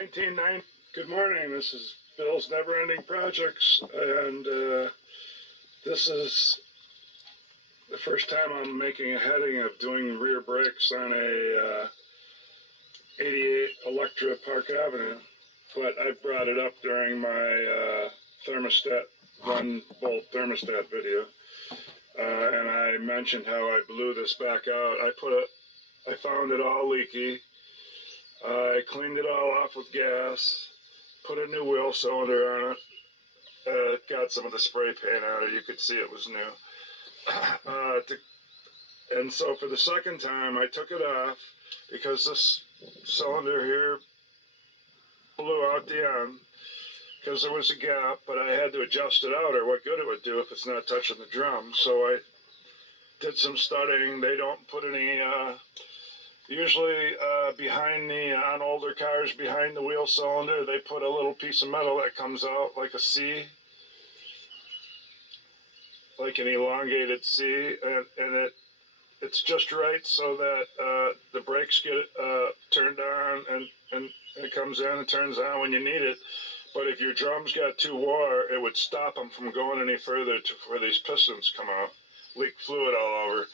1990. Good morning. This is Bill's Never Ending Projects, and this is the first time I'm making a heading of doing rear brakes on a 88 Electra Park Avenue, but I brought it up during my thermostat, 1-volt thermostat video, and I mentioned how I blew this back out. I found it all leaky. I cleaned it all off with gas, put a new wheel cylinder on it, got some of the spray paint out of it. You could see it was new. And so for the second time, I took it off because this cylinder here blew out the end because there was a gap, but I had to adjust it out, or what good it would do if it's not touching the drum. So I did some studying. They don't put any... Usually behind on older cars, behind the wheel cylinder, they put a little piece of metal that comes out like a C, like an elongated C, and it's just right so that the brakes get turned on and it comes in and turns on when you need it. But if your drums got too wore, it would stop them from going any further to where these pistons come out, leak fluid all over.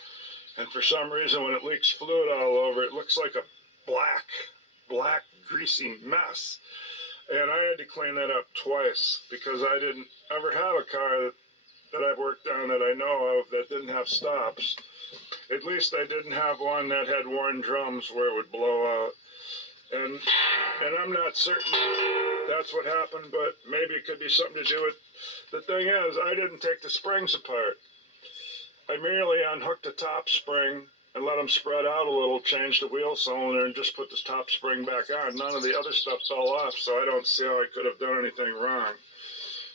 And for some reason, when it leaks fluid all over, it looks like a black, greasy mess. And I had to clean that up twice because I didn't ever have a car that I've worked on that I know of that didn't have stops. At least I didn't have one that had worn drums where it would blow out. And I'm not certain that's what happened, but maybe it could be something to do with... The thing is, I didn't take the springs apart. I merely unhooked the top spring and let them spread out a little, changed the wheel cylinder, and just put the top spring back on. None of the other stuff fell off, so I don't see how I could have done anything wrong.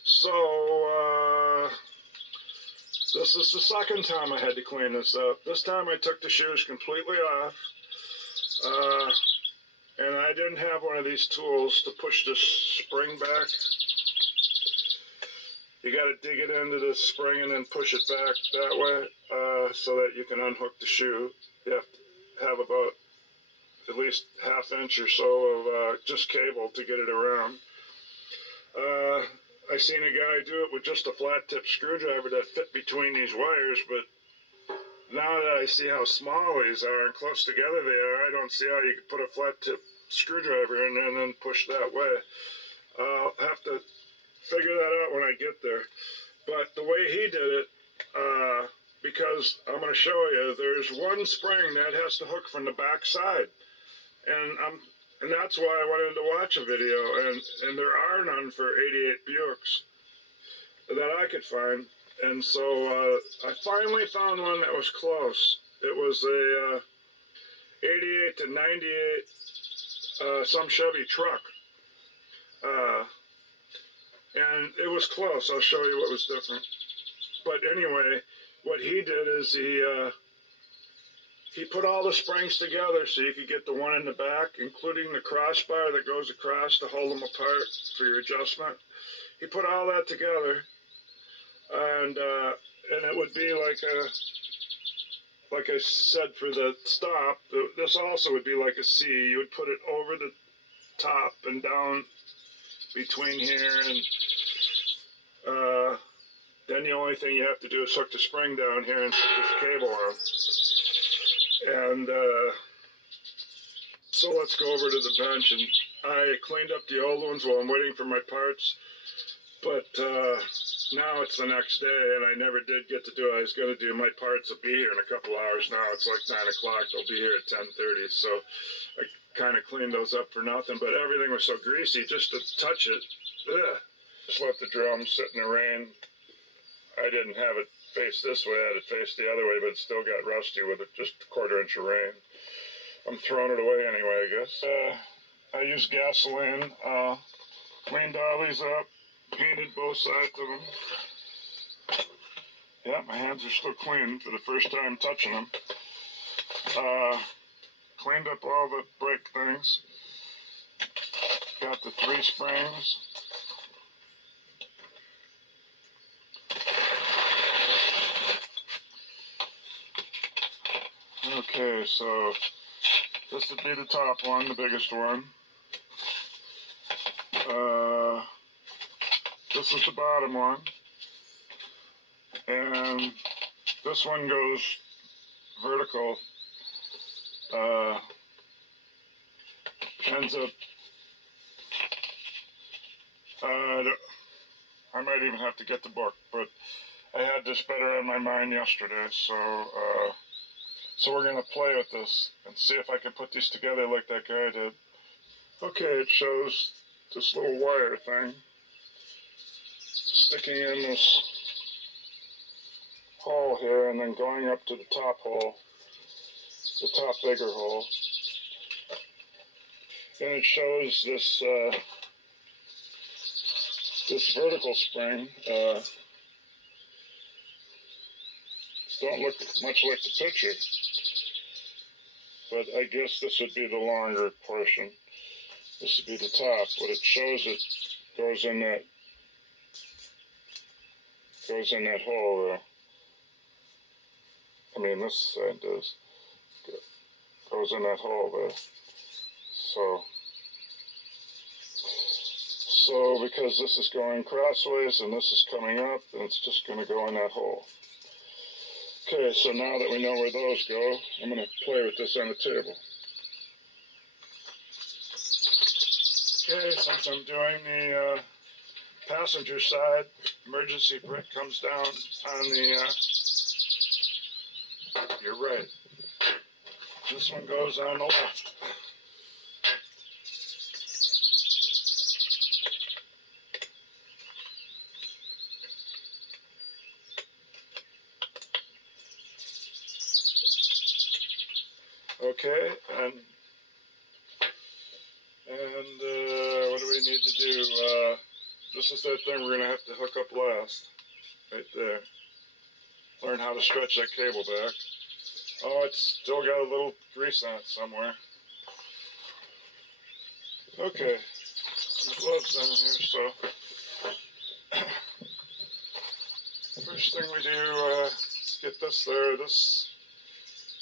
So, this is the second time I had to clean this up. This time I took the shoes completely off, and I didn't have one of these tools to push this spring back. You got to dig it into this spring and then push it back that way so that you can unhook the shoe. You have to have about at least ½ inch or so of just cable to get it around. I seen a guy do it with just a flat tip screwdriver that fit between these wires, but now that I see how small these are and close together they are, I don't see how you could put a flat tip screwdriver in there and then push that way. I'll have to figure that out when I get there. But the way he did it, because I'm going to show you, there's one spring that has to hook from the back side, and that's why I wanted to watch a video, and there are none for 88 Buicks that I could find, and so I finally found one that was close. It was a 88 to 98 some Chevy truck. And it was close. I'll show you what was different. But anyway, what he did is he put all the springs together so you could get the one in the back, including the crossbar that goes across to hold them apart for your adjustment. He put all that together, and it would be like I said for the stop, this also would be like a C. You would put it over the top and down between here, and then the only thing you have to do is hook the spring down here and put this cable on. And so let's go over to the bench, and I cleaned up the old ones while I'm waiting for my parts, but now it's the next day and I never did get to do it. I was going to do my parts. Will be here in a couple hours now. It's like 9 o'clock. They'll be here at 10:30, so I kind of cleaned those up for nothing, but everything was so greasy just to touch it. Ugh. Just let the drum sit in the rain. I didn't have it face this way, I had it face the other way, but it still got rusty with it, just a ½ inch of rain. I'm throwing it away anyway, I guess. I used gasoline, cleaned all these up, painted both sides of them. Yeah, my hands are still clean for the first time touching them. Cleaned up all the brake things. Got the 3 springs. Okay, so this would be the top one, the biggest one. This is the bottom one. And this one goes vertical. Ends up, I might even have to get the book, but I had this better on my mind yesterday, so we're going to play with this and see if I can put these together like that guy did. Okay, it shows this little wire thing sticking in this hole here and then going up to the top hole, the top bigger hole. Then it shows this this vertical spring. Don't look much like the picture, but I guess this would be the longer portion. This would be the top. What it shows, it goes in that hole there. I mean, this side does. Goes in that hole there. So because this is going crossways and this is coming up, and it's just going to go in that hole. Okay, so now that we know where those go, I'm going to play with this on the table. Okay, since I'm doing the passenger side, emergency brake comes down on the, you're right. This one goes on the left. Okay, and what do we need to do? This is that thing we're going to have to hook up last, right there. Learn how to stretch that cable back. Oh, it's still got a little grease on it somewhere. Okay, some gloves on here, so first thing we do, let's get this there. This,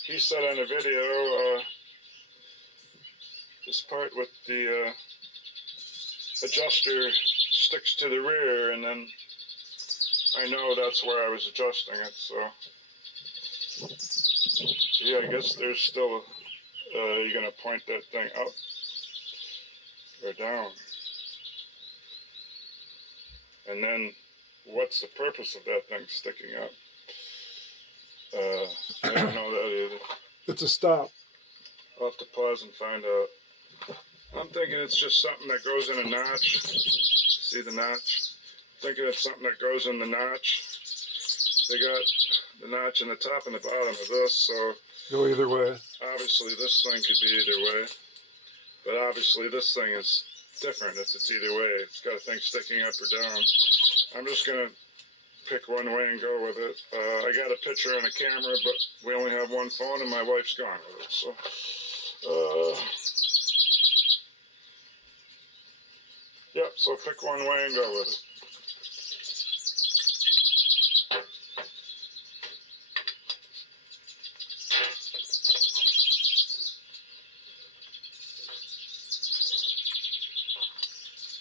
he said on a video, this part with the adjuster sticks to the rear, and then I know that's where I was adjusting it, so yeah, I guess there's still, you're going to point that thing up or down. And then what's the purpose of that thing sticking up? I don't know that either. It's a stop. I'll have to pause and find out. I'm thinking it's just something that goes in a notch. See the notch? I'm thinking it's something that goes in the notch. They got the notch in the top and the bottom of this, so Go either way. obviously this thing could be either way. But obviously this thing is different if it's either way. It's got a thing sticking up or down. I'm just going to pick one way and go with it. I got a picture on a camera, but we only have one phone and my wife's gone with it. So, yep, so pick one way and go with it.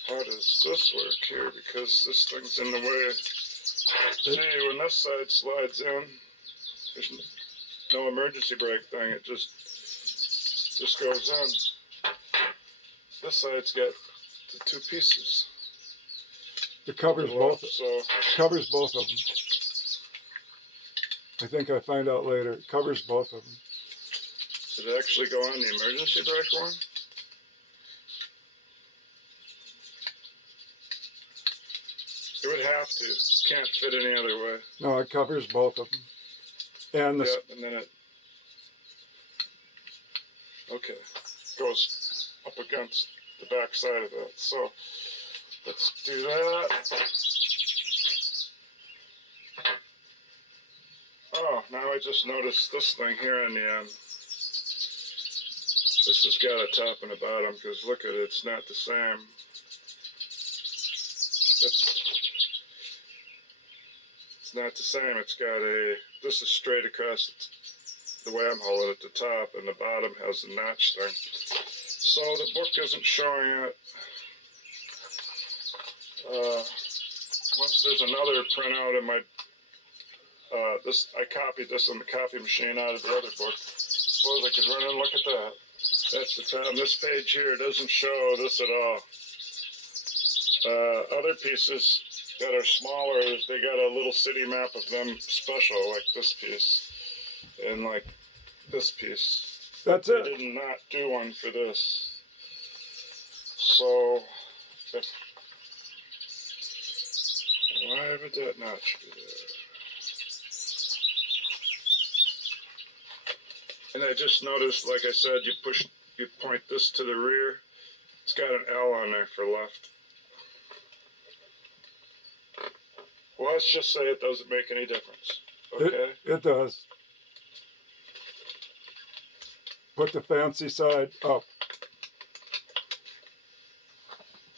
How does this work here? Because this thing's in the way. See, when this side slides in, there's no emergency brake thing. It just goes in. This side's got the two pieces. It covers both. So It covers both of them. I think I find out later. It covers both of them. did it actually go on the emergency brake one? It would have to. Can't fit any other way. No, it covers both of them. And the Yep, and then it, okay, goes up against the back side of that. So let's do that. Oh, now I just noticed this thing here on the end. This has got a top and a bottom because look at it, it's not the same. It's not the same. It's got a, this is straight across the way I'm holding it, the top, and the bottom has the notch thing. So the book isn't showing it. there's another printout in my, I copied this on the copy machine out of the other book. Suppose I could run and look at that. That's the problem. This page here doesn't show this at all. Other pieces that are smaller, they got a little city map of them special, like this piece, and like this piece. That's They it. did not do one for this. So, why would that notch be there? And I just noticed, like I said, you point this to the rear. It's got an L on there for left. Well, let's just say it doesn't make any difference. Okay? It does. Put the fancy side up.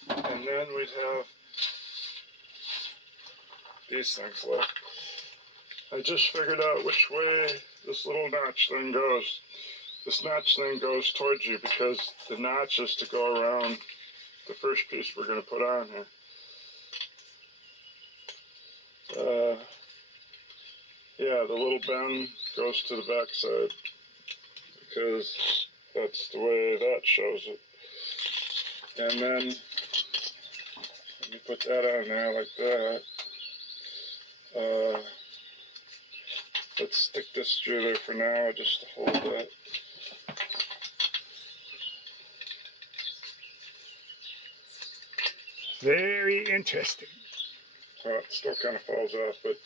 And then we'd have these things left. I just figured out which way this little notch thing goes. This notch thing goes towards you because the notch is to go around the first piece we're going to put on here. Yeah, the little bend goes to the back side because that's the way that shows it. And then let me put that on there like that. Let's stick this through there for now just to hold that. Very interesting. Well, it still kind of falls off, but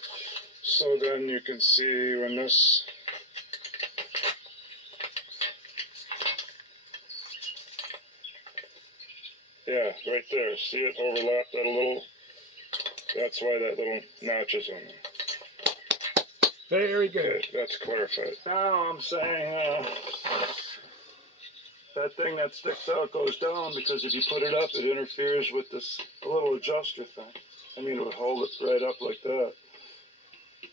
so then you can see when this, yeah, right there. See it overlap that a little? That's why that little notch is on there. Very good. Okay, that's clarified. Now I'm saying that thing that sticks out goes down because if you put it up, it interferes with this little adjuster thing. I mean, it would hold it right up like that.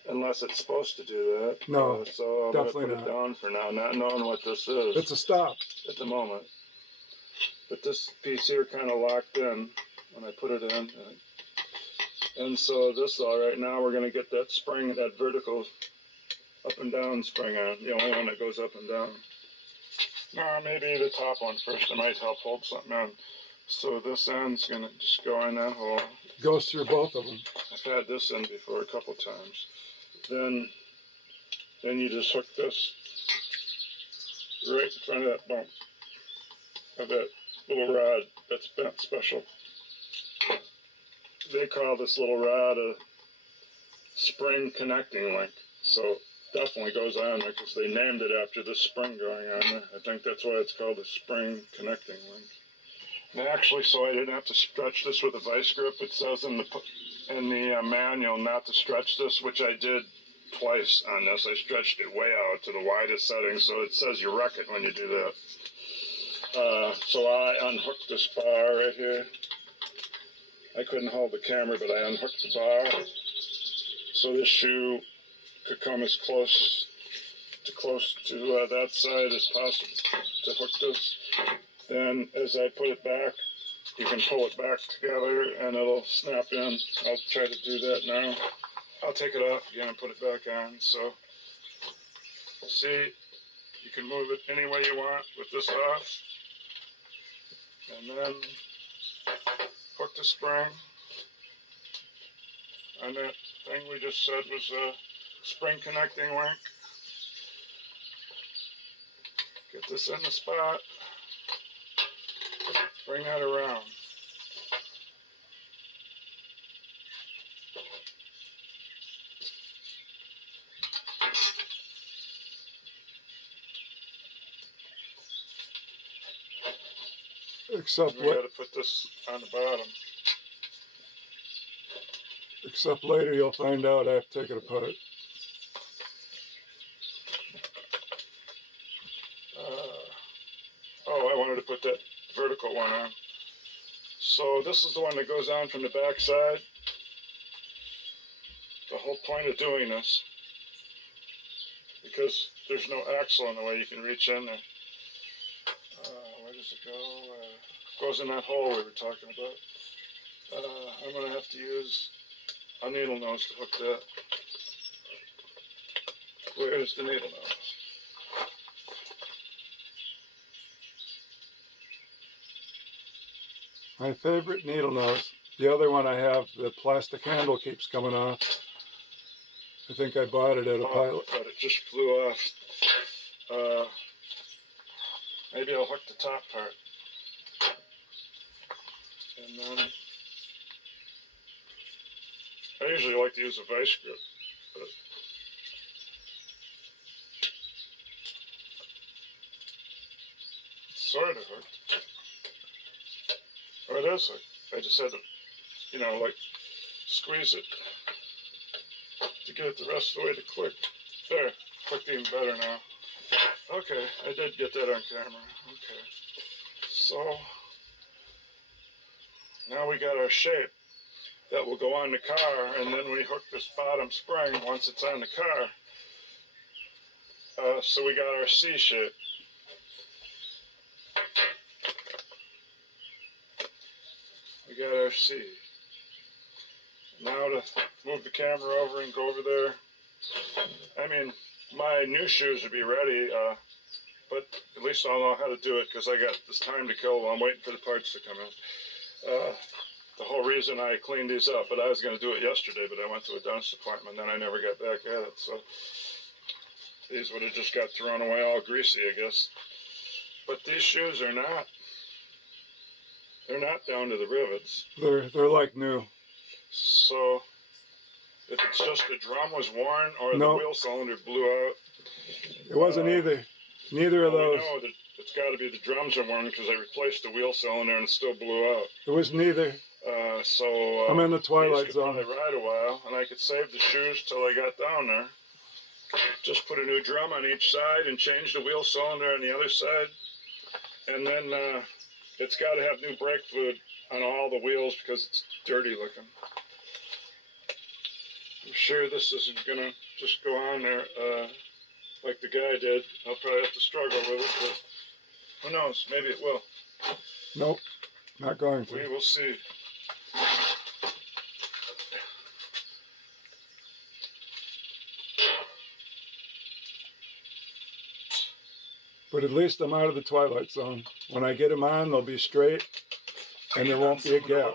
Unless it's supposed to do that. No, so I'm definitely going to put not. it down for now, not knowing what this is It's a stop. at the moment. But this piece here kind of locked in when I put it in. And so this, all right, now we're going to get that spring, that vertical up and down spring on. The only one that goes up and down. No, maybe the top one first. It might help hold something on. So this end's going to just go in that hole. Goes through both of them. I've had this in before a couple times. Then you just hook this right in front of that bump of that little rod that's bent special. They call this little rod a spring connecting link. So definitely goes on there because they named it after this spring going on there. I think that's why it's called a spring connecting link. And actually, so I didn't have to stretch this with a vice grip. It says in the manual not to stretch this, which I did twice on this. I stretched it way out to the widest setting, so it says you wreck it when you do that. So I unhooked this bar right here. I couldn't hold the camera, but I unhooked the bar so this shoe could come as close to that side as possible to hook this. Then as I put it back, you can pull it back together and it'll snap in. I'll try to do that now. I'll take it off again and put it back on. So, see, you can move it any way you want with this off. And then hook the spring. And that thing we just said was a spring connecting link. Get this in the spot. Bring that around. Except We got to put this on the bottom. Except later you'll find out I have to take it apart. Oh, I wanted to put that vertical one on. So this is the one that goes on from the back side. The whole point of doing this, because there's no axle in the way you can reach in there. Where does it go? It goes in that hole we were talking about. I'm going to have to use a needle nose to hook that. Where's the needle nose? My favorite needle nose. The other one I have, the plastic handle keeps coming off. I think I bought it at a pilot. But it just flew off. Maybe I'll hook the top part. And then I usually like to use a vice grip, but it's sort of hooked. Oh, it is hooked. I just had to, like squeeze it to get it the rest of the way to click. There, clicked even better now. Okay, I did get that on camera. Okay, so now we got our shape that will go on the car, and then we hook this bottom spring once it's on the car. So we got our C shape. We got our C. Now to move the camera over and go over there. I mean, my new shoes would be ready, but at least I'll know how to do it because I got this time to kill while I'm waiting for the parts to come in. The whole reason I cleaned these up, but I was going to do it yesterday, but I went to a dentist appointment, and then I never got back at it, so these would have just got thrown away all greasy, I guess. But these shoes are not. They're not down to the rivets. They're like new. So if it's just the drum was worn or the wheel cylinder blew out. It wasn't either. Neither of those. No, it's got to be the drums are worn because I replaced the wheel cylinder and it still blew out. It was neither. I'm in the twilight zone. I ride a while, and I could save the shoes till I got down there. Just put a new drum on each side and change the wheel cylinder on the other side, and then it's got to have new brake fluid on all the wheels because it's dirty looking. I'm sure this isn't gonna just go on there like the guy did. I'll probably have to struggle with it, but who knows? Maybe it will. Nope, not going to. We will see. But at least I'm out of the twilight zone. When I get them on, they'll be straight, and there won't be a gap.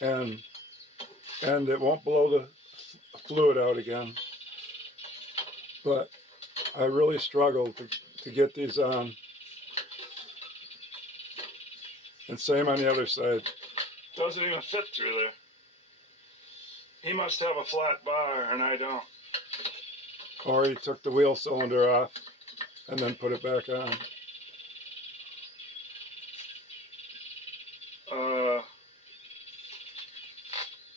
And it won't blow the fluid out again. But I really struggled to get these on. And same on the other side. Doesn't even fit through there. He must have a flat bar, and I don't. Or he took the wheel cylinder off and then put it back on.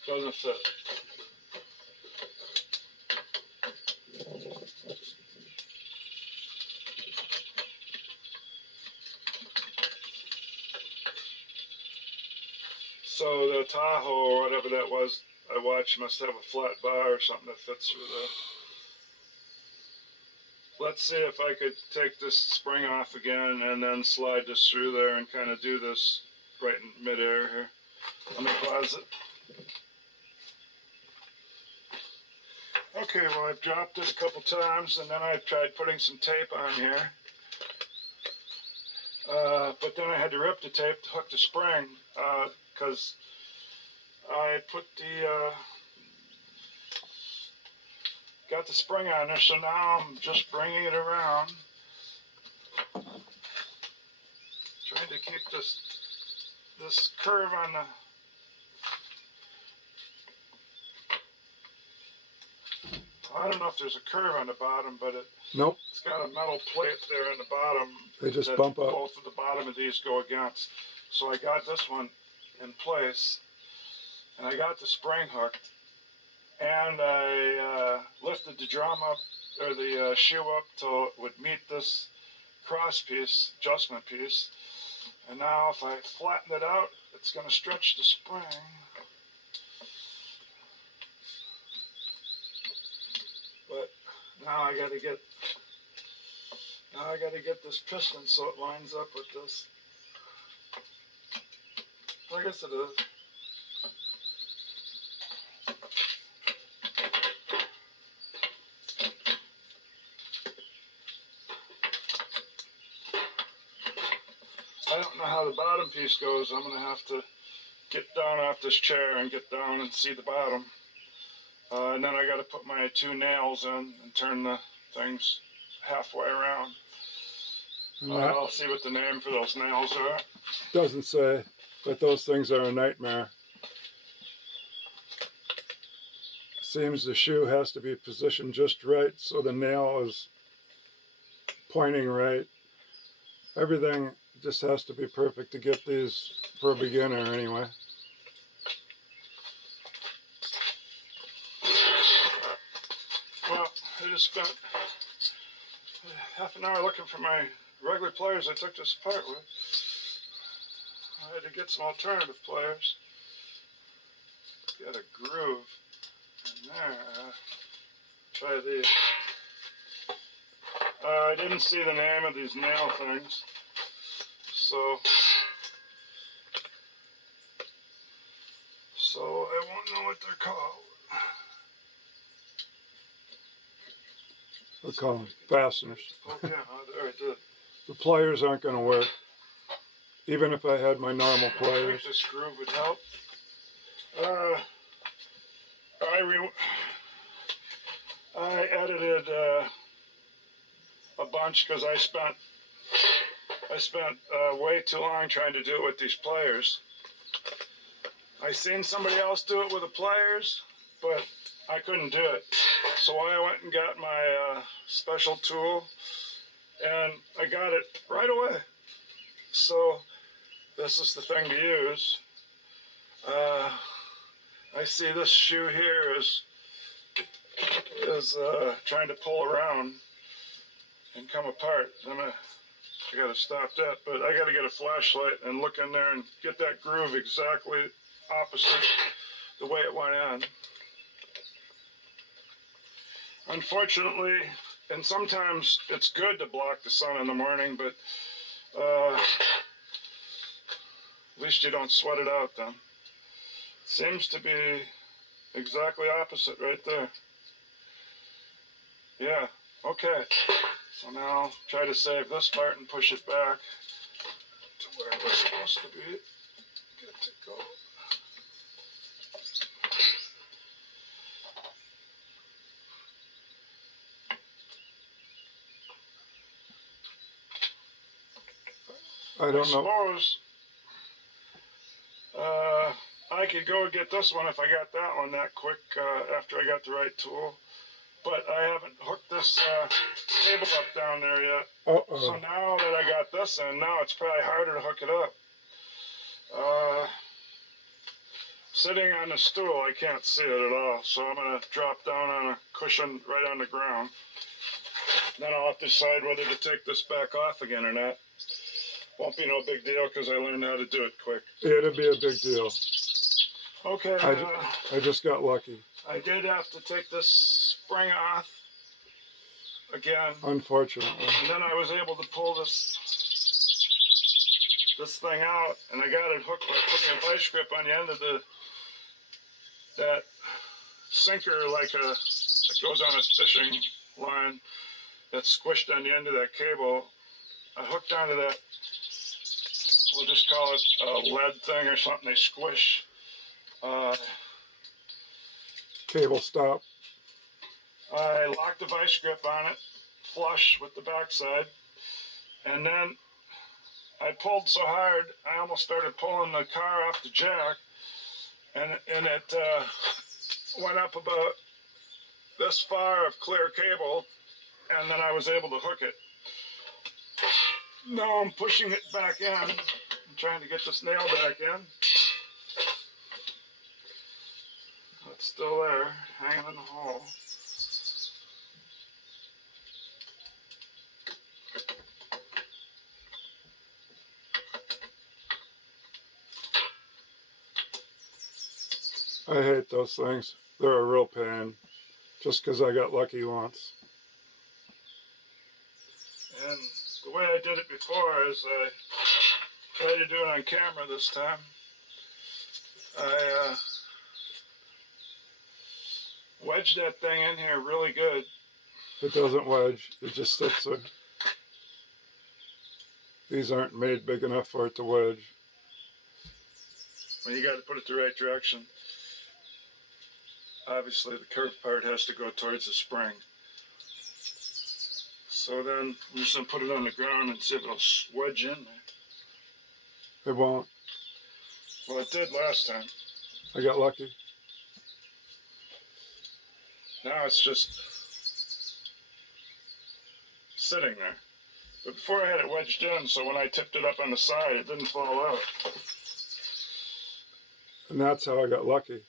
Doesn't fit. So the Tahoe or whatever that was I watched must have a flat bar or something that fits through there. Let's see if I could take this spring off again and then slide this through there and kind of do this right in midair here. Let me pause it. Okay, well I've dropped this a couple times and then I've tried putting some tape on here. But then I had to rip the tape to hook the spring because I put got the spring on there, so now I'm just bringing it around, trying to keep this curve on the I don't know if there's a curve on the bottom, but Nope. It's got a metal plate there on the bottom. They just bump up. Both of the bottom of these go against. So I got this one in place, and I got the spring hooked, and I lifted the drum up, or the shoe up till it would meet this cross piece, adjustment piece. And now if I flatten it out, it's going to stretch the spring. But now I got to get this piston so it lines up with this. I guess it is. know how the bottom piece goes. I'm going to have to get down off this chair and get down and see the bottom. And then I got to put my 2 nails in and turn the things halfway around. I'll see what the name for those nails are. Doesn't say, but those things are a nightmare. Seems the shoe has to be positioned just right so the nail is pointing right. Everything just has to be perfect to get these for a beginner anyway. Well, I just spent half an hour looking for my regular pliers I took this apart with. I had to get some alternative pliers. Got a groove in there. Try these. I didn't see the name of these nail things, so I won't know what they're called. We'll call them fasteners. Oh yeah, there I did. The pliers aren't going to work, even if I had my normal I pliers. think this groove would help. I edited a bunch because I spent way too long trying to do it with these pliers. I seen somebody else do it with the pliers, but I couldn't do it. So I went and got my special tool, and I got it right away. So this is the thing to use. I see this shoe here is trying to pull around and come apart. I got to stop that, but I got to get a flashlight and look in there and get that groove exactly opposite the way it went in. Unfortunately, and sometimes it's good to block the sun in the morning, but at least you don't sweat it out then. Seems to be exactly opposite right there. Yeah, okay. So now try to save this part and push it back to where it was supposed to be. Get it to go. I don't know. Suppose I could go get this one if I got that one that quick after I got the right tool. But I haven't hooked this cable up down there yet. So now that I got this in, now it's probably harder to hook it up. Sitting on the stool, I can't see it at all. So I'm going to drop down on a cushion right on the ground. Then I'll have to decide whether to take this back off again or not. Won't be no big deal because I learned how to do it quick. It'd be a big deal. Okay. I just got lucky. I did have to take this spring off again. Unfortunately. And then I was able to pull this thing out, and I got it hooked by putting a vice grip on the end of that sinker that goes on a fishing line that's squished on the end of that cable. I hooked onto that, we'll just call it a lead thing or something they squish. Cable stop. I locked the vice grip on it, flush with the backside, and then I pulled so hard I almost started pulling the car off the jack, and it went up about this far of clear cable, and then I was able to hook it. Now I'm pushing it back in. I'm trying to get this nail back in. It's still there, hanging in the hole. I hate those things. They're a real pain. Just because I got lucky once. And the way I did it before is I tried to do it on camera this time. I wedged that thing in here really good. It doesn't wedge. It just sits there. these aren't made big enough for it to wedge. Well, you got to put it the right direction. Obviously, the curved part has to go towards the spring. So then I'm just going to put it on the ground and see if it'll wedge in there. It won't. Well, it did last time. I got lucky. Now it's just sitting there. But before I had it wedged in, so when I tipped it up on the side, it didn't fall out. And that's how I got lucky.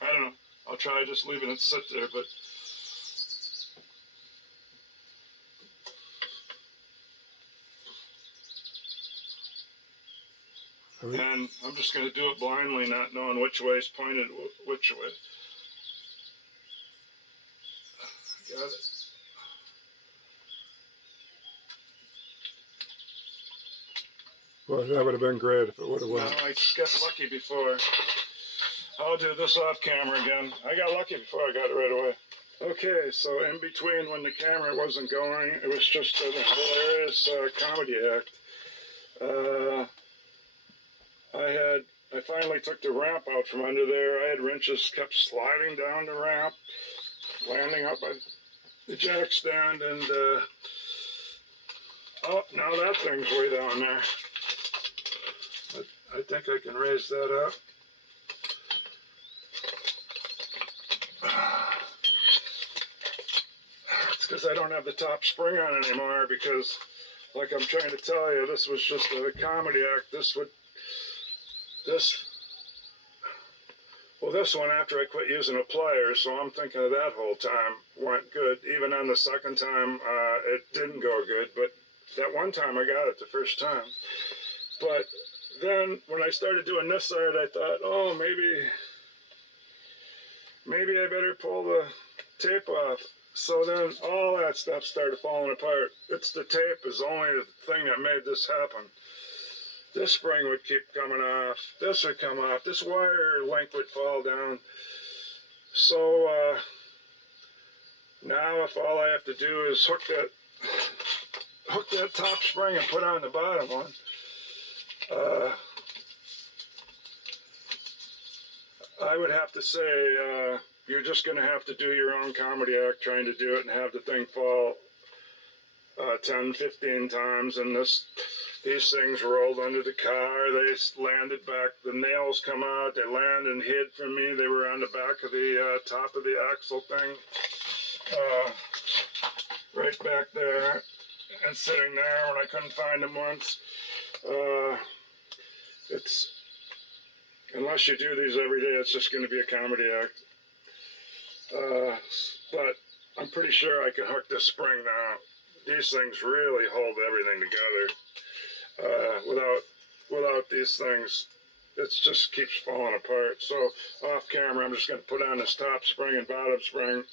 I don't know. I'll try just leaving it sit there, but and I'm just going to do it blindly, not knowing which way is pointed which way. Got it. Well, that would have been great if it would have No, went. I got lucky before. I'll do this off camera again. I got lucky before I got it right away. Okay, so in between when the camera wasn't going, it was just a hilarious comedy act. I finally took the ramp out from under there. I had wrenches kept sliding down the ramp, landing up by the jack stand, and oh, now that thing's way down there. But I think I can raise that up. It's because I don't have the top spring on anymore, because like I'm trying to tell you, this was just a comedy act. This one, after I quit using a plier, so I'm thinking of that whole time, went good. Even on the second time, it didn't go good, but that one time I got it the first time. But then when I started doing this side, I thought, oh, maybe I better pull the tape off. So then all that stuff started falling apart. It's the tape is only the thing that made this happen. This spring would keep coming off. This would come off. This wire length would fall down. So now if all I have to do is hook that top spring and put on the bottom one, I would have to say you're just going to have to do your own comedy act trying to do it and have the thing fall 10, 15 times, and these things rolled under the car. They landed back. The nails come out. They land and hid from me. They were on the back of the top of the axle thing, right back there, and sitting there when I couldn't find them once. It's unless you do these every day, it's just going to be a comedy act. But I'm pretty sure I can hook this spring now. These things really hold everything together. Without these things, it just keeps falling apart. So off camera, I'm just going to put on this top spring and bottom spring.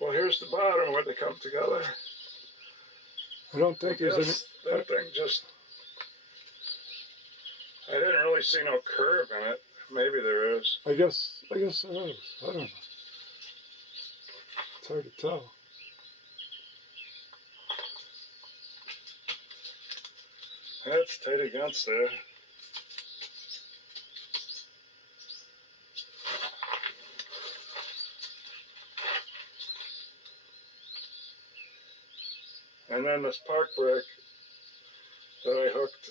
Well, here's the bottom where they come together. I don't think there's any. That thing just. I didn't really see no curve in it. Maybe there is. I guess there is. I don't know. It's hard to tell. That's tight against there. And then this park brake that I hooked,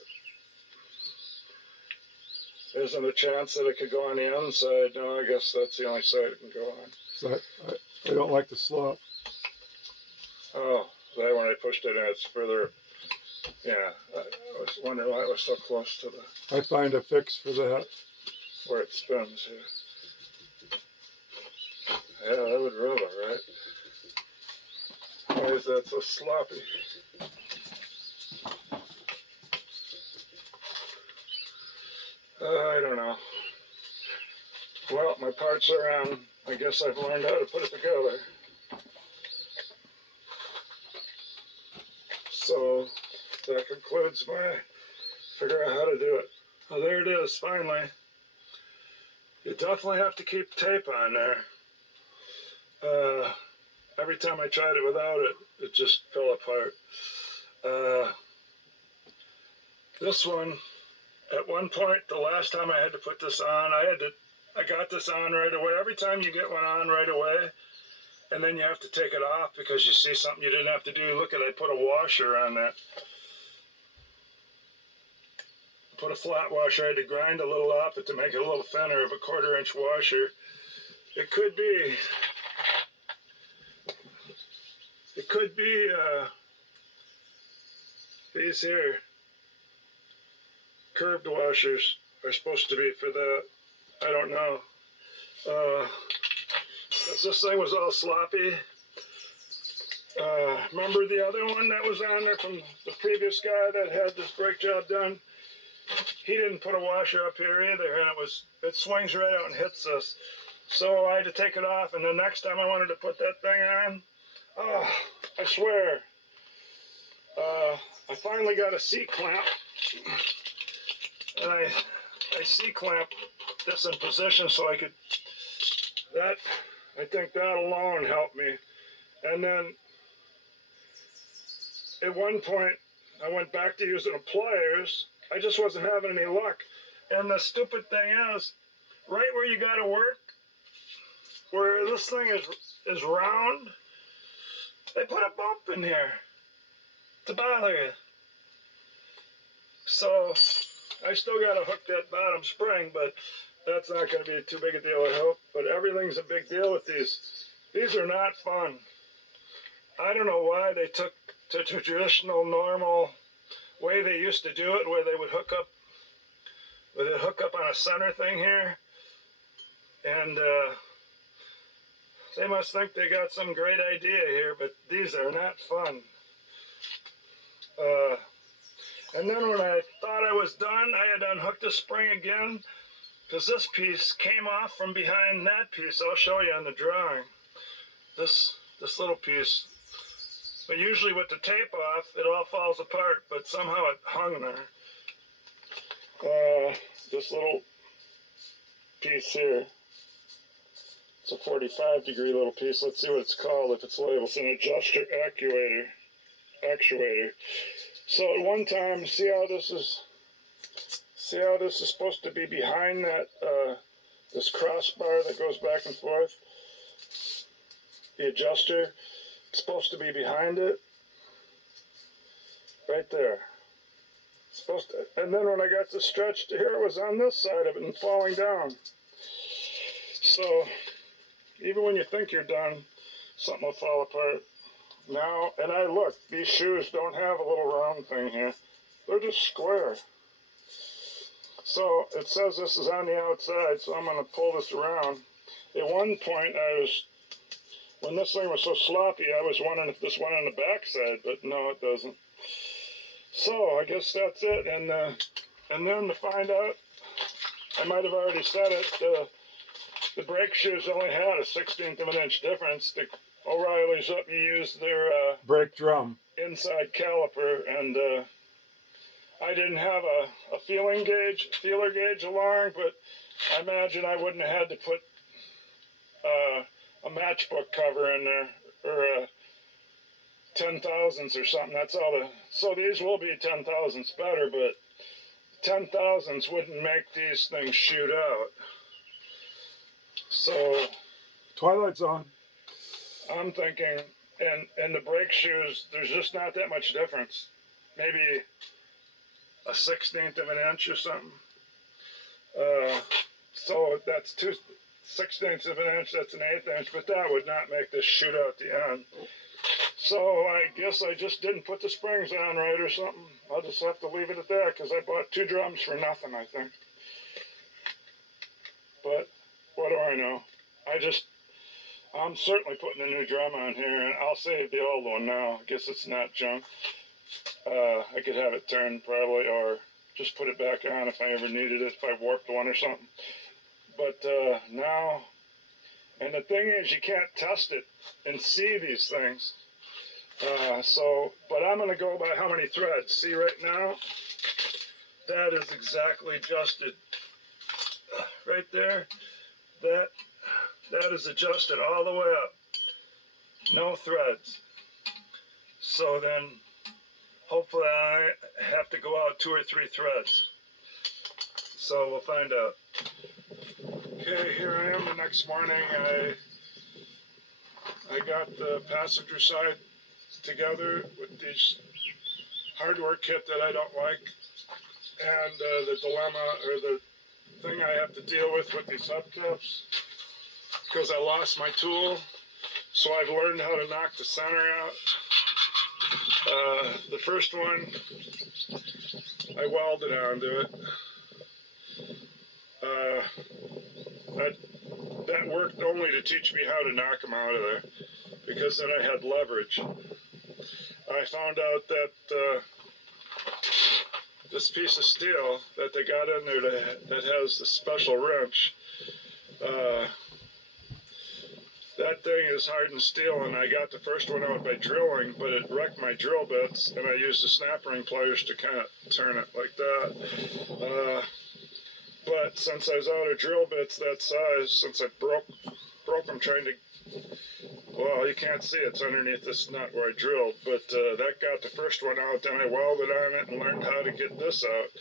isn't a chance that it could go on the inside. No, I guess that's the only side it can go on. So I don't like the slop. Oh, that when I pushed it in, it's further. Yeah, I was wondering why it was so close to the I find a fix for that. where it spins here. Yeah, that would rub it, right? Why is that so sloppy? I don't know. Well, my parts are on. I guess I've learned how to put it together. So that concludes my figure out how to do it. Oh, there it is, finally. You definitely have to keep tape on there. Every time I tried it without it, it just fell apart. This one, at one point, the last time I had to put this on, I got this on right away. Every time you get one on right away, and then you have to take it off because you see something you didn't have to do. Look at, I put a washer on that. Put a flat washer. I had to grind a little off it to make it a little thinner of a 1/4-inch washer. It could be these here curved washers are supposed to be for that. I don't know. This thing was all sloppy. Remember the other one that was on there from the previous guy that had this brake job done? He didn't put a washer up here either, and it swings right out and hits us. So I had to take it off, and the next time I wanted to put that thing on, oh, I swear, I finally got a C-clamp, and I C-clamp this in position so I could, I think that alone helped me. And then at one point, I went back to using pliers. I just wasn't having any luck. And the stupid thing is, right where you gotta work, where this thing is round, they put a bump in here to bother you. So I still gotta hook that bottom spring, but that's not gonna be too big a deal, I hope. But everything's a big deal with these. These are not fun. I don't know why they took the traditional, normal way they used to do it, where they would hook up on a center thing here, and they must think they got some great idea here, but these are not fun. And then when I thought I was done, I had to unhook the spring again, because this piece came off from behind that piece. I'll show you on the drawing. This little piece. But usually with the tape off, it all falls apart, but somehow it hung there. This little piece here, it's a 45-degree little piece. Let's see what it's called, if it's labeled. It's an adjuster actuator. So at one time, see how this is supposed to be behind that, this crossbar that goes back and forth? The adjuster. It's supposed to be behind it, right there. Supposed to, and then when I got this stretched here, it was on this side of it and falling down. So even when you think you're done, something will fall apart. Now, and I look, these shoes don't have a little round thing here. They're just square. So it says this is on the outside, so I'm going to pull this around. At one point, when this thing was so sloppy, I was wondering if this went on the backside, but no, it doesn't. So I guess that's it. And then to find out, I might have already said it, the brake shoes only had a 1/16 of an inch difference. The O'Reilly's up, you use their brake drum inside caliper, and I didn't have a feeler gauge along, but I imagine I wouldn't have had to put a matchbook cover in there, or a 10,000s or something. That's all so these will be 10,000s better, but 10,000s wouldn't make these things shoot out. So Twilight Zone. I'm thinking, and the brake shoes, there's just not that much difference. Maybe a 1/16 of an inch or something. So that's 2/16 of an inch, that's an 1/8 inch, but that would not make this shoot out the end. So I guess I just didn't put the springs on right or something. I'll just have to leave it at that, because I bought 2 drums for nothing, I think. But what do I know? I'm certainly putting a new drum on here, and I'll save the old one now. I guess it's not junk. I could have it turned probably, or just put it back on if I ever needed it, if I warped one or something. But now, and the thing is, you can't test it and see these things. But I'm going to go by how many threads. See right now, that is exactly adjusted right there. That is adjusted all the way up. No threads. So then hopefully I have to go out 2 or 3 threads. So we'll find out. Okay, here I am the next morning. I got the passenger side together with this hardware kit that I don't like, and the dilemma or the thing I have to deal with these hubcaps, because I lost my tool. So I've learned how to knock the center out. The first one, I welded onto it. That worked only to teach me how to knock them out of there, because then I had leverage. I found out that this piece of steel that they got in there that has the special wrench, that thing is hardened steel, and I got the first one out by drilling, but it wrecked my drill bits, and I used the snap ring pliers to kind of turn it like that. But since I was out of drill bits that size, since I broke them trying to, well, you can't see it's underneath this nut where I drilled, but that got the first one out. Then I welded on it and learned how to get this out,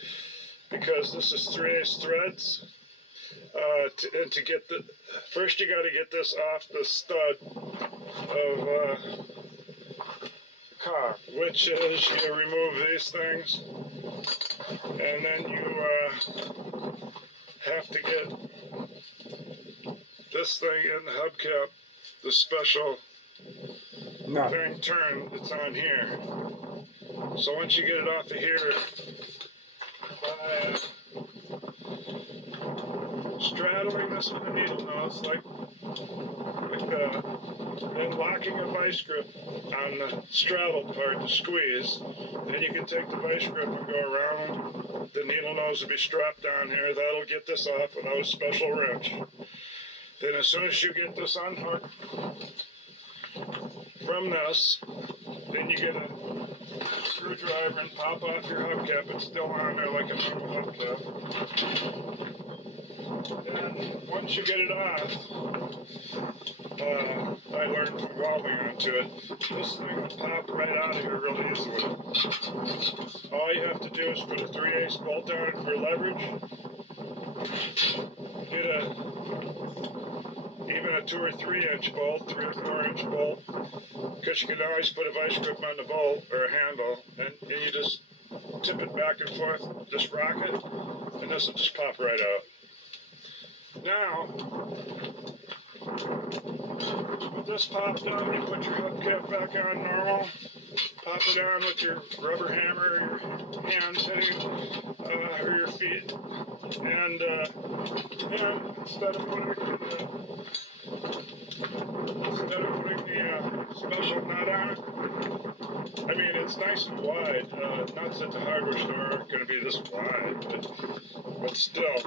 because this is 3/8 threads. And to get first you got to get this off the stud of the car, which is you remove these things, and then you have to get this thing in the hubcap, the special thing turned. It's on here. So once you get it off of here, by straddling this with a needle nose, like that, and locking a vice grip on the straddle part to squeeze, then you can take the vice grip and go around. The needle nose will be strapped down here. That'll get this off without a special wrench. Then as soon as you get this unhooked from this, then you get a screwdriver and pop off your hubcap. It's still on there like a normal hubcap. And once you get it off, I learned from welding onto it. This thing will pop right out of here really easily. All you have to do is put a 3/8 bolt on it for leverage. Get even a 2 or 3 inch bolt, 3 or 4 inch bolt, because you can always put a vice grip on the bolt or a handle, and you just tip it back and forth, just rock it, and this will just pop right out. Now, with this popped on, you put your hubcap back on normal, pop it on with your rubber hammer, your hand thing, or your feet, and then instead of putting the special nut on it, I mean, it's nice and wide. Nuts at the hardware store aren't going to be this wide, but still,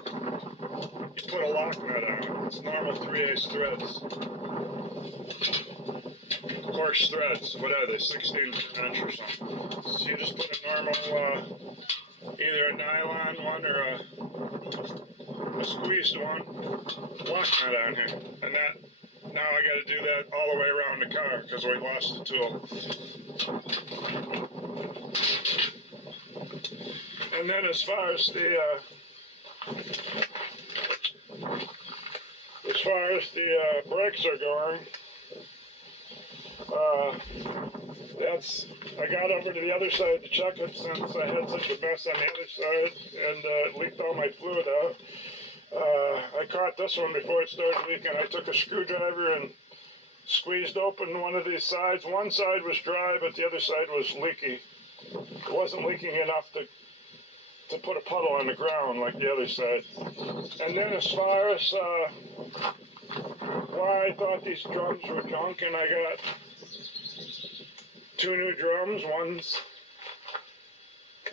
you put a lock nut on it. It's normal 3/8 threads. Coarse threads. What are they? 16 inch or something. So you just put a normal, either a nylon one or a squeezed one, lock nut on here. And that, now I got to do that all the way around the car because we lost the tool. And then as far as the brakes are going, I got over to the other side to check it since I had such a mess on the other side and leaked all my fluid out. I caught this one before it started leaking. I took a screwdriver and squeezed open one of these sides. One side was dry, but the other side was leaky. It wasn't leaking enough to put a puddle on the ground like the other side. And then as far as why I thought these drums were junk, and I got 2 new drums.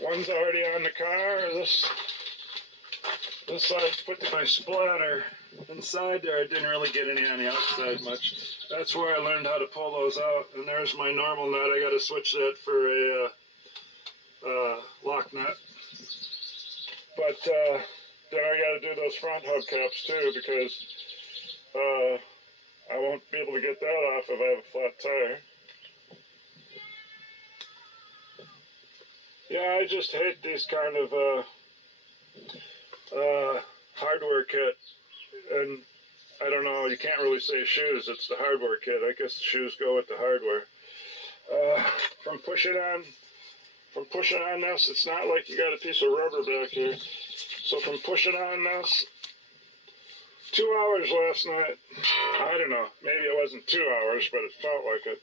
One's already on the car. This side's put my splatter inside there. I didn't really get any on the outside much. That's where I learned how to pull those out. And there's my normal nut. I got to switch that for a lock nut. But then I got to do those front hubcaps too, because I won't be able to get that off if I have a flat tire. Yeah, I just hate these kind of hardware kit, and I don't know, you can't really say shoes, it's the hardware kit. I guess the shoes go with the hardware. From pushing on this, it's not like you got a piece of rubber back here. So from pushing on this, 2 hours last night, I don't know, maybe it wasn't 2 hours, but it felt like it.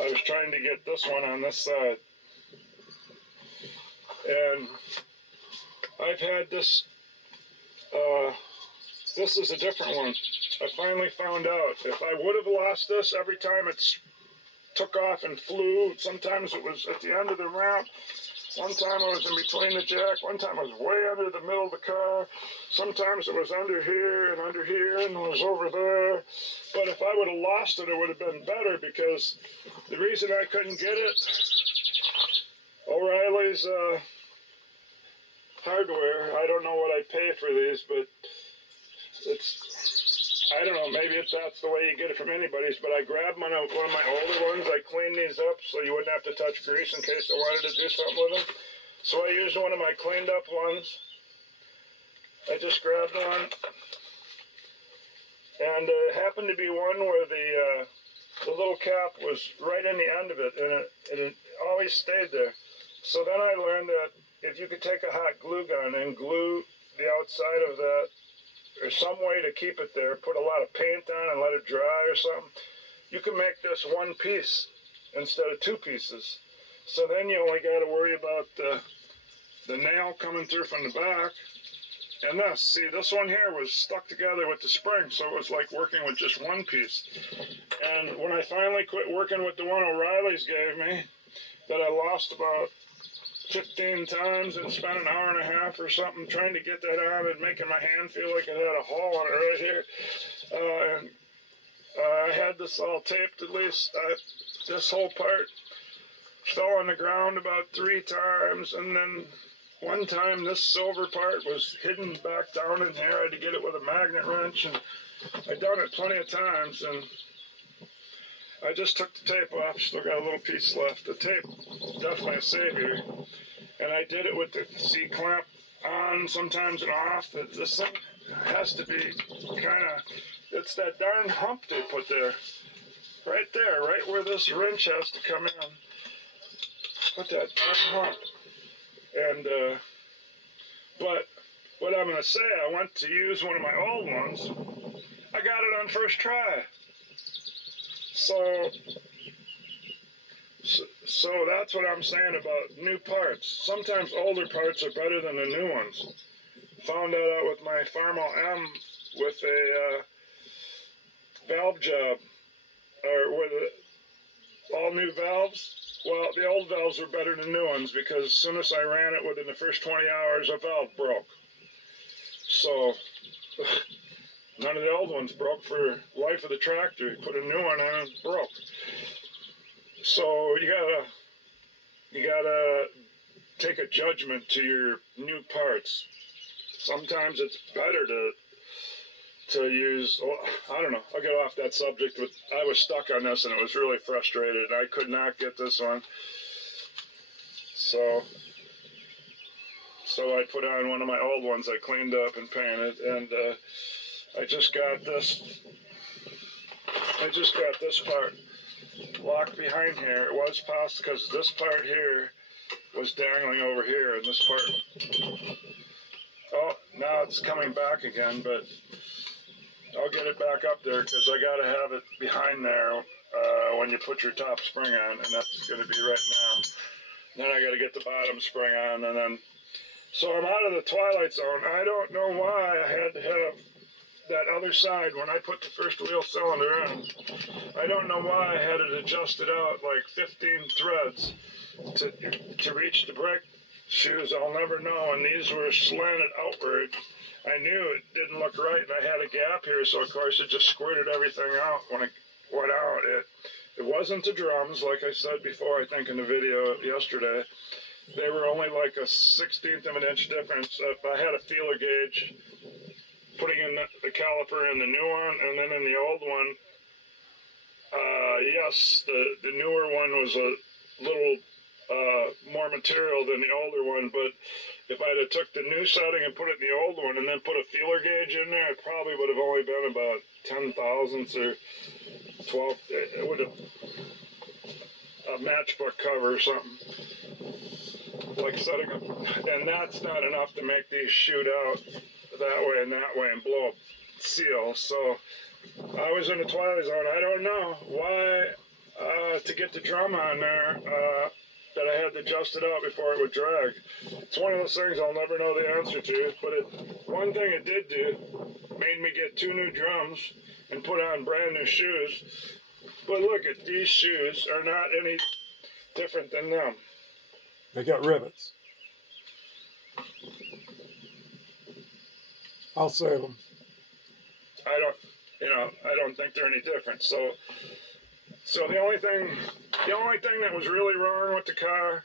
I was trying to get this one on this side. And I've had this, this is a different one. I finally found out. If I would have lost this every time it took off and flew, sometimes it was at the end of the ramp, one time it was in between the jack, one time it was way under the middle of the car, sometimes it was under here and it was over there. But if I would have lost it, it would have been better, because the reason I couldn't get it, O'Reilly's hardware, I don't know what I pay for these, but I don't know, maybe that's the way you get it from anybody's, but I grabbed one of my older ones, I cleaned these up so you wouldn't have to touch grease in case I wanted to do something with them. So I used one of my cleaned up ones. I just grabbed one, and it happened to be one where the little cap was right in the end of it, and it always stayed there. So then I learned that if you could take a hot glue gun and glue the outside of that, or some way to keep it there, put a lot of paint on and let it dry or something, you can make this one piece instead of two pieces. So then you only got to worry about the nail coming through from the back. And this, see, this one here was stuck together with the spring, so it was like working with just one piece. And when I finally quit working with the one O'Reilly's gave me, that I lost about 15 times and spent an hour and a half or something trying to get that on and making my hand feel like it had a hole on it right here. And I had this all taped at least. This whole part fell on the ground about 3 times, and then one time this silver part was hidden back down in here. I had to get it with a magnet wrench, and I'd done it plenty of times, and I just took the tape off. Still got a little piece left. The tape, definitely a savior. And I did it with the C-clamp on sometimes and off. This thing has to be kind of, it's that darn hump they put there. Right there, right where this wrench has to come in. Put that darn hump. And, but what I'm going to say, I went to use one of my old ones. I got it on first try. So that's what I'm saying about new parts. Sometimes older parts are better than the new ones. Found that out with my Farmall M with a valve job, or with all new valves. Well, the old valves were better than new ones, because as soon as I ran it within the first 20 hours, a valve broke. So none of the old ones broke for life of the tractor. You put a new one on, it broke. So you gotta take a judgment to your new parts. Sometimes it's better to use, I don't know, I'll get off that subject, but I was stuck on this and it was really frustrated. I could not get this one. So I put on one of my old ones I cleaned up and painted, and I just got this part locked behind here. It was possible because this part here was dangling over here, and this part, oh, now it's coming back again, but I'll get it back up there because I got to have it behind there when you put your top spring on, and that's going to be right now. Then I got to get the bottom spring on, and then, so I'm out of the twilight zone. I don't know why I had to have that other side when I put the first wheel cylinder in. I don't know why I had it adjusted out like 15 threads to reach the brake shoes. I'll never know, and these were slanted outward. I knew it didn't look right, and I had a gap here, so of course it just squirted everything out when it went out. It wasn't the drums, like I said before, I think in the video yesterday. they were only like a 1/16 of an inch difference. If I had a feeler gauge, putting in the caliper in the new one and then in the old one, yes, the newer one was a little more material than the older one, but if I'd have took the new setting and put it in the old one and then put a feeler gauge in there, it probably would have only been about 10 thousandths or 12. It would have a matchbook cover or something. Like setting up, and that's not enough to make these shoot out that way and blow up seal. So I was in the twilight zone. I don't know why to get the drum on there that I had to adjust it out before it would drag. It's one of those things I'll never know the answer to. But one thing it did do made me get 2 new drums and put on brand new shoes. But look at these shoes are not any different than them. They got rivets. I'll save them. I don't think they're any different. So the only thing that was really wrong with the car,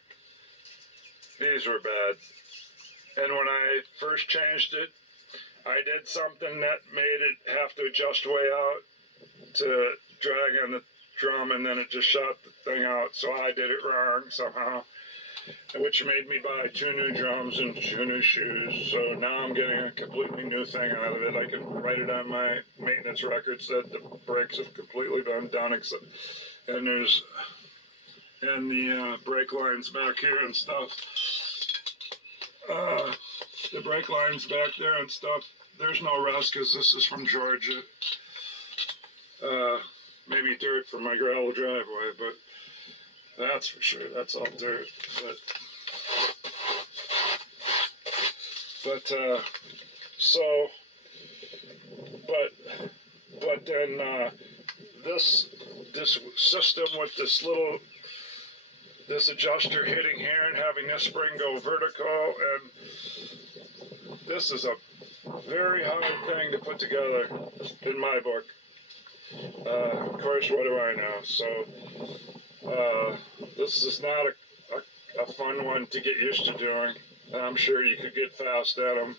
these were bad. And when I first changed it, I did something that made it have to adjust way out to drag on the drum, and then it just shot the thing out. So I did it wrong somehow, which made me buy 2 new drums and 2 new shoes. So now I'm getting a completely new thing out of it. I can write it on my maintenance records that the brakes have completely been done, and there's the brake lines back here and stuff. The brake lines back there and stuff. There's no rust because this is from Georgia. Maybe dirt from my gravel driveway, but that's for sure. That's all dirt. But then this system with this adjuster hitting here and having this spring go vertical, and this is a very hard thing to put together in my book. Of course, what do I know? So this is not a fun one to get used to doing. I'm sure you could get fast at them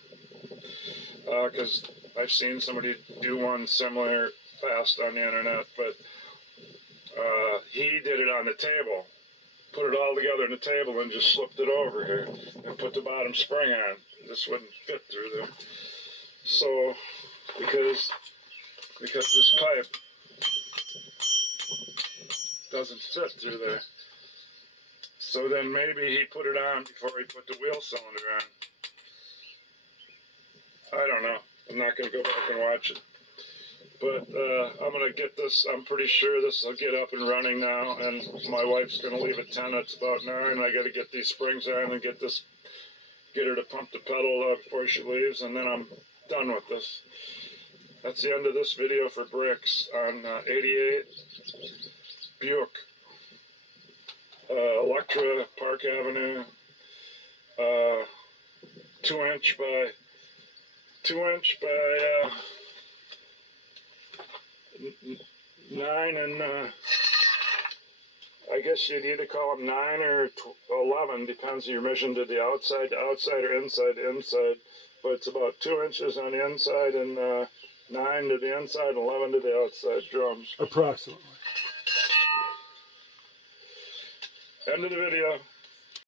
because I've seen somebody do one similar fast on the internet, but he did it on the table, put it all together on the table and just slipped it over here and put the bottom spring on. This wouldn't fit through there. So because this pipe doesn't fit through there. So then maybe he put it on before he put the wheel cylinder on. I don't know. I'm not going to go back and watch it. But I'm going to get this. I'm pretty sure this will get up and running now. And my wife's going to leave at 10. It's about 9. I got to get these springs on and get her to pump the pedal before she leaves. And then I'm done with this. That's the end of this video for bricks on 88 Buick Electra, Park Avenue, 2" by 9, and I guess you'd either call them 9 or 11, depends on your measurement to the outside or inside to inside. But it's about 2 inches on the inside and 9 to the inside and 11 to the outside drums. Approximately. End of the video.